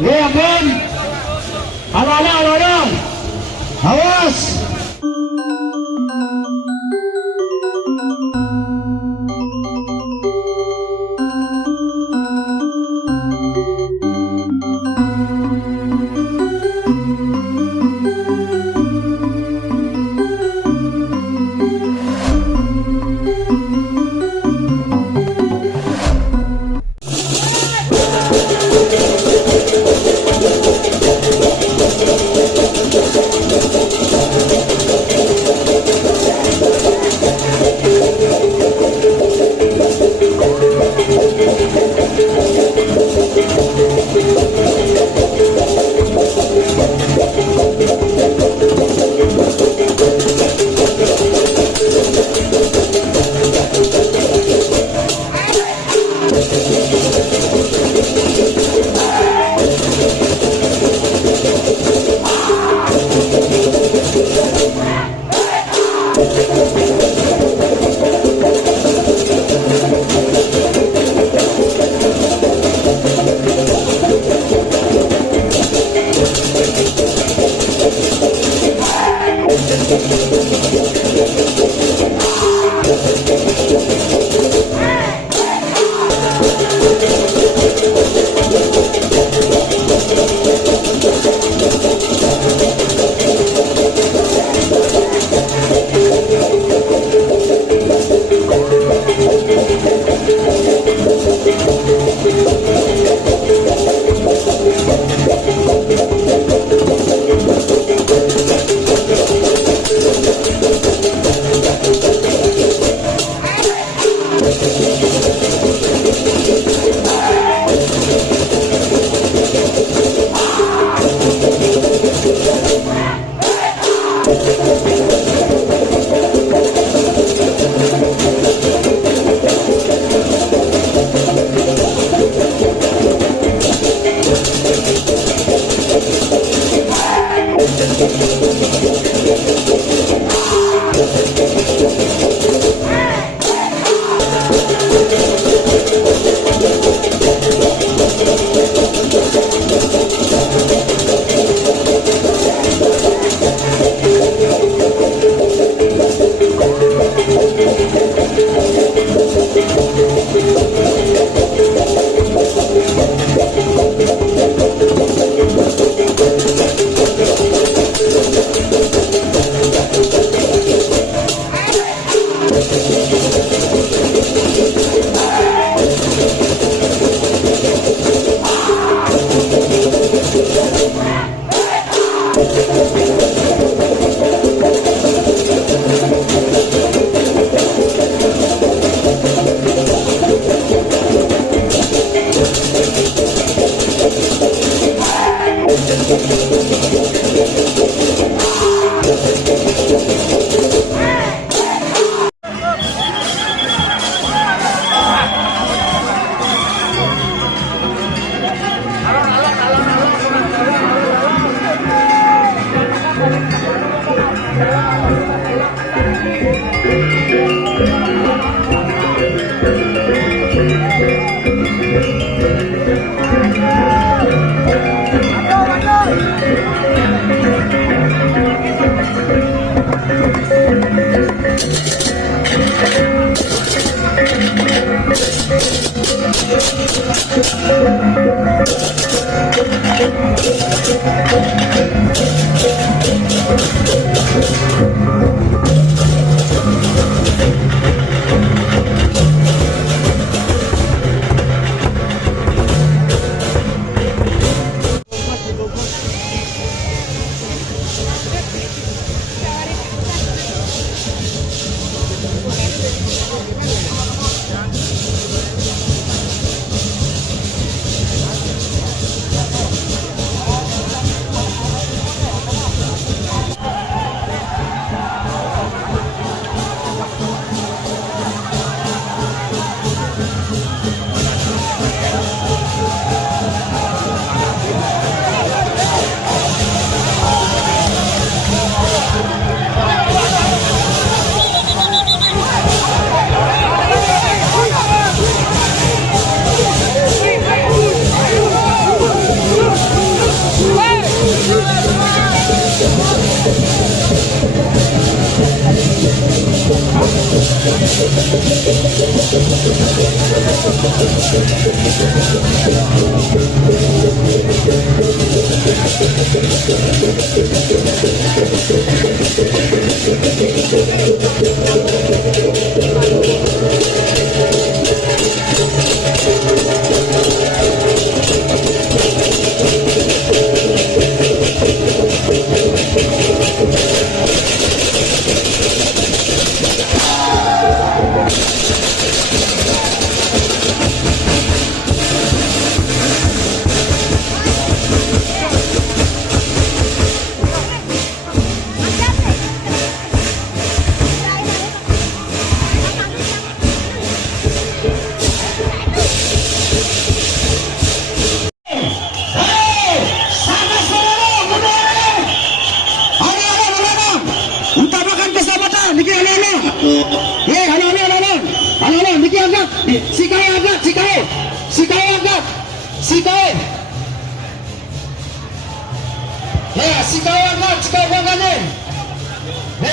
Ya ampun. Halo. Awas.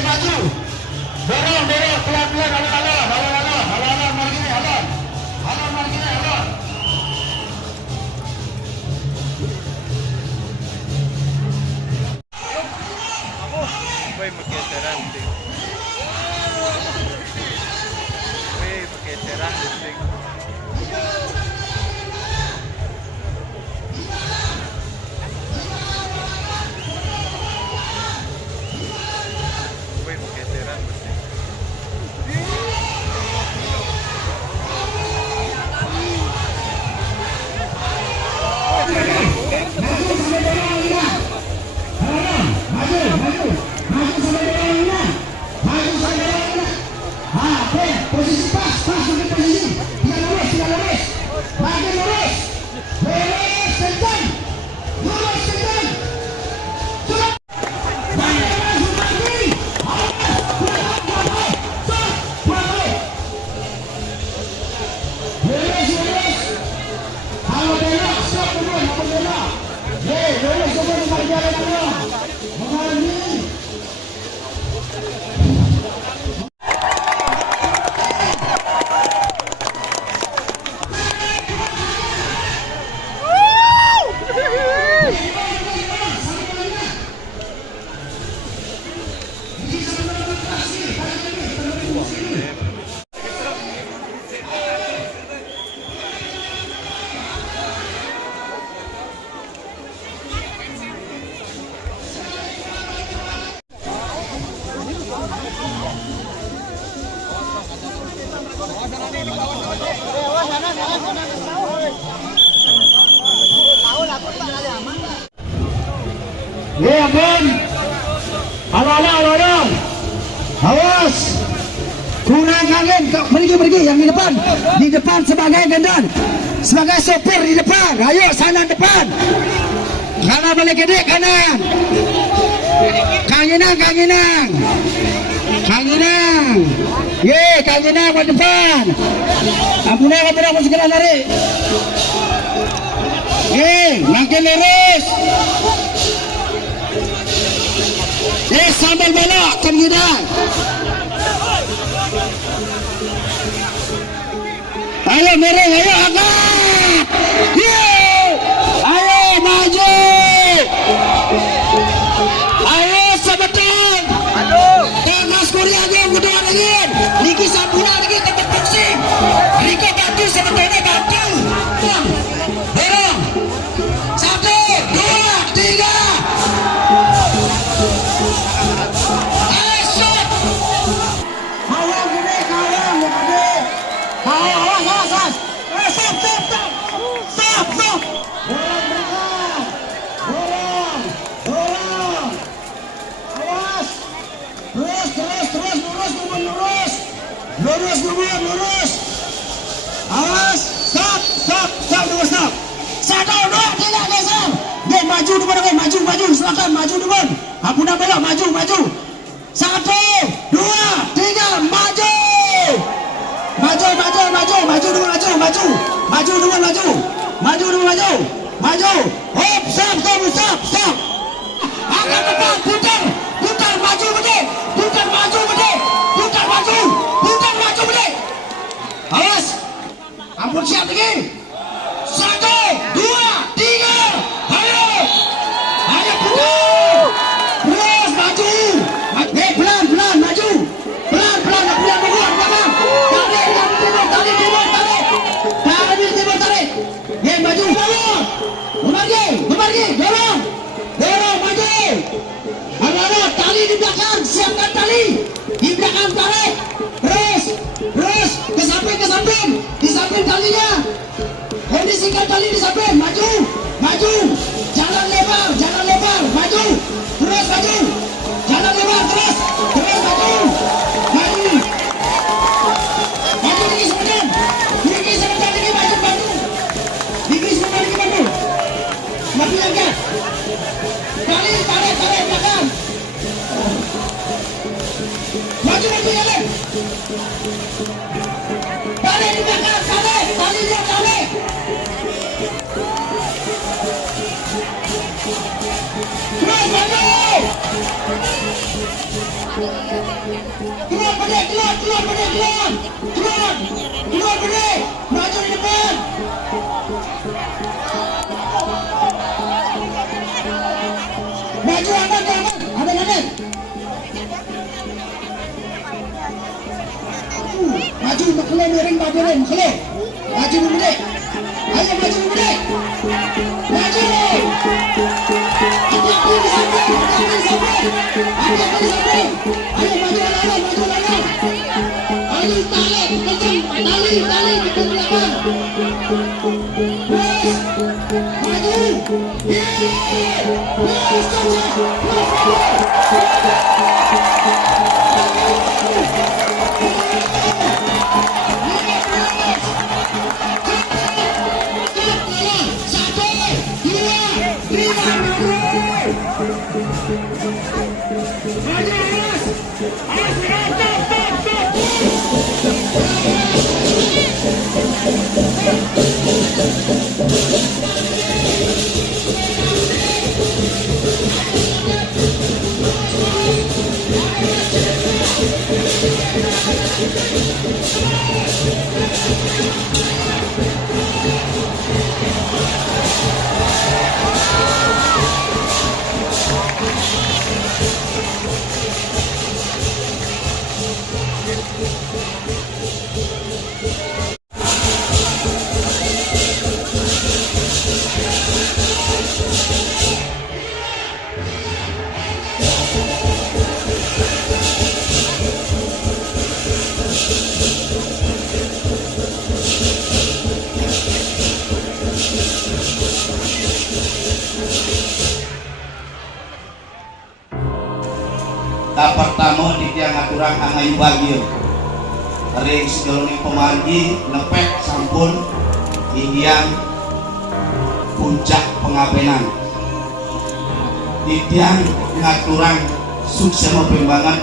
Maju, dorong, pelan-pelan, alon, mari gini, alon, mari gini, alon. Woi, bergeseran sih. Woi, bergeseran sih. Woi, bergeseran sih. Posisi pas, pakai posisi. Tidak lurus. Makin lurus. Kencang. Lurus kencang. Sudah. Lurus. Kalau belok, stop dulu, mau belok. Lurus dulu, mari jalan dulu. Mengalami. Aman. Halo. Awas. Kurang angin. Pergi yang di depan. Di depan sebagai gendan. Sebagai sopir di depan. Ayo sana depan. Kanan balik gede kanan. Kanginang. Kanginang ke depan. Ampun segera lari. Makin lurus. Sambil belok Kanginang. Ayo miring, ayo angkat. Ayo maju. Ayo sebetul. Tengah Korea dia udah lagi. Niki Sampurna lagi tempat boxing. Riko bantu sebetulnya bantu. Dorong. 1, 2, 3. Lurus. Awas, stop. 1, 2, 3 geser. Dia maju depan, maju. Silakan maju depan. Ampun belok, maju. 1, 2, 3, maju. Maju. Hop, stop. Angkat depan, putar, maju, putar, maju, Balik di belakang, balik, balik dia, balik. Keluar, balik. Keluar, balik, keluar, keluar, balik, keluar. Keluar, keluar, balik. Maju di depan. Maju, aman, aman, aman, aman. Maju, makhluk miring, maju, makhluk. Maju, miring. Ayo, maju, miring. Maju. Hati-hati di samping, hati-hati di samping. Hati-hati di samping. Ayo, maju, lalang, maju, lalang. Ayo, tali, kencang, tali, tali, ke belakang. Yes. Maju. Yes. Yes, tak pertama di tiang aturan angai bagian ring sejauh pemargi lepek sampun indian puncak pengabenan di tiang ngaturan sukses pembangan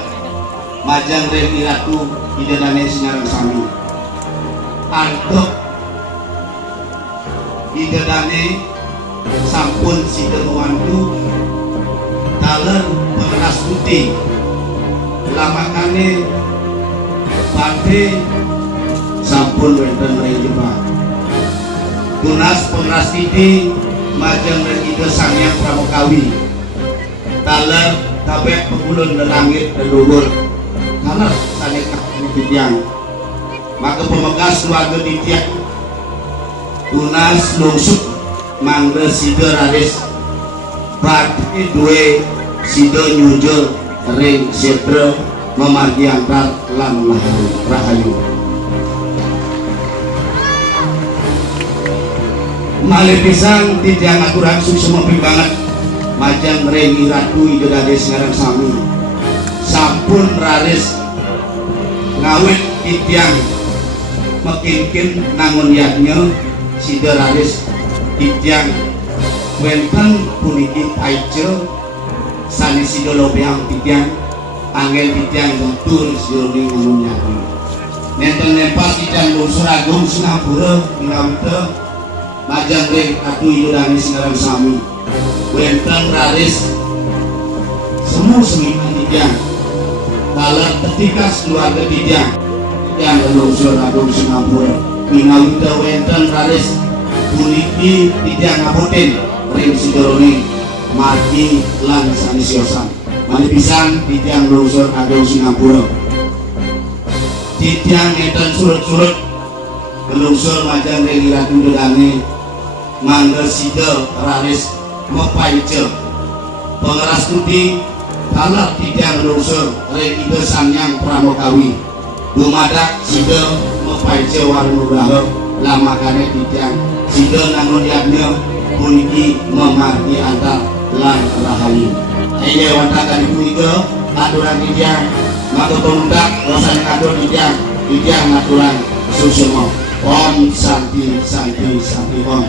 majang ring iratu idadane sinarang sami antuk idadane sampun sideruantu taler pengeras putih lamakane pati sampun wenten ring jebak tunas pengeras titi majang dan ide sangyang pramukawi taler kabeh pegulun lelangit leluhur taler sanek titiang maka pemegas keluarga titiang tunas lungsuk mangga sida raris pati duwe sida nyujur ring setra memargi angkar lan rahayu malih pisan titiang aturan suksema pimbangan majang ring iratu idodades ngarang sami sampun raris ngawit titiang mekinkin nangun yatnya sida raris titiang wenten puniki paice sanes sida lobeang titiang angel titiang tur sironi ngumunya nenten nempas titiang lungsur agung Singapura ngawite majang ring atu idodani singarang sami wenten raris semu seniman titiang taler ketika keluarga titiang yang lungsur agung Singapura ngawite wenten raris puniki titiang ngaboten ring sidoroni margi lan sanesiosan malih pisan titiang lungsur agung Singapura titiang ngeten surut-surut lungsur majang ring iratu dedane mangga sida raris mepaice pengeras tuti taler titiang lungsur ring ide sangyang pramukawi dumadak sida mepaice warnugraha lamakane titiang sida nangun yatnya puniki memargi antar lan rahayu ayo wantakan ibu ike aturan titiang maka pemundak rasanya ngatur titiang aturan susuma om santi santi santi om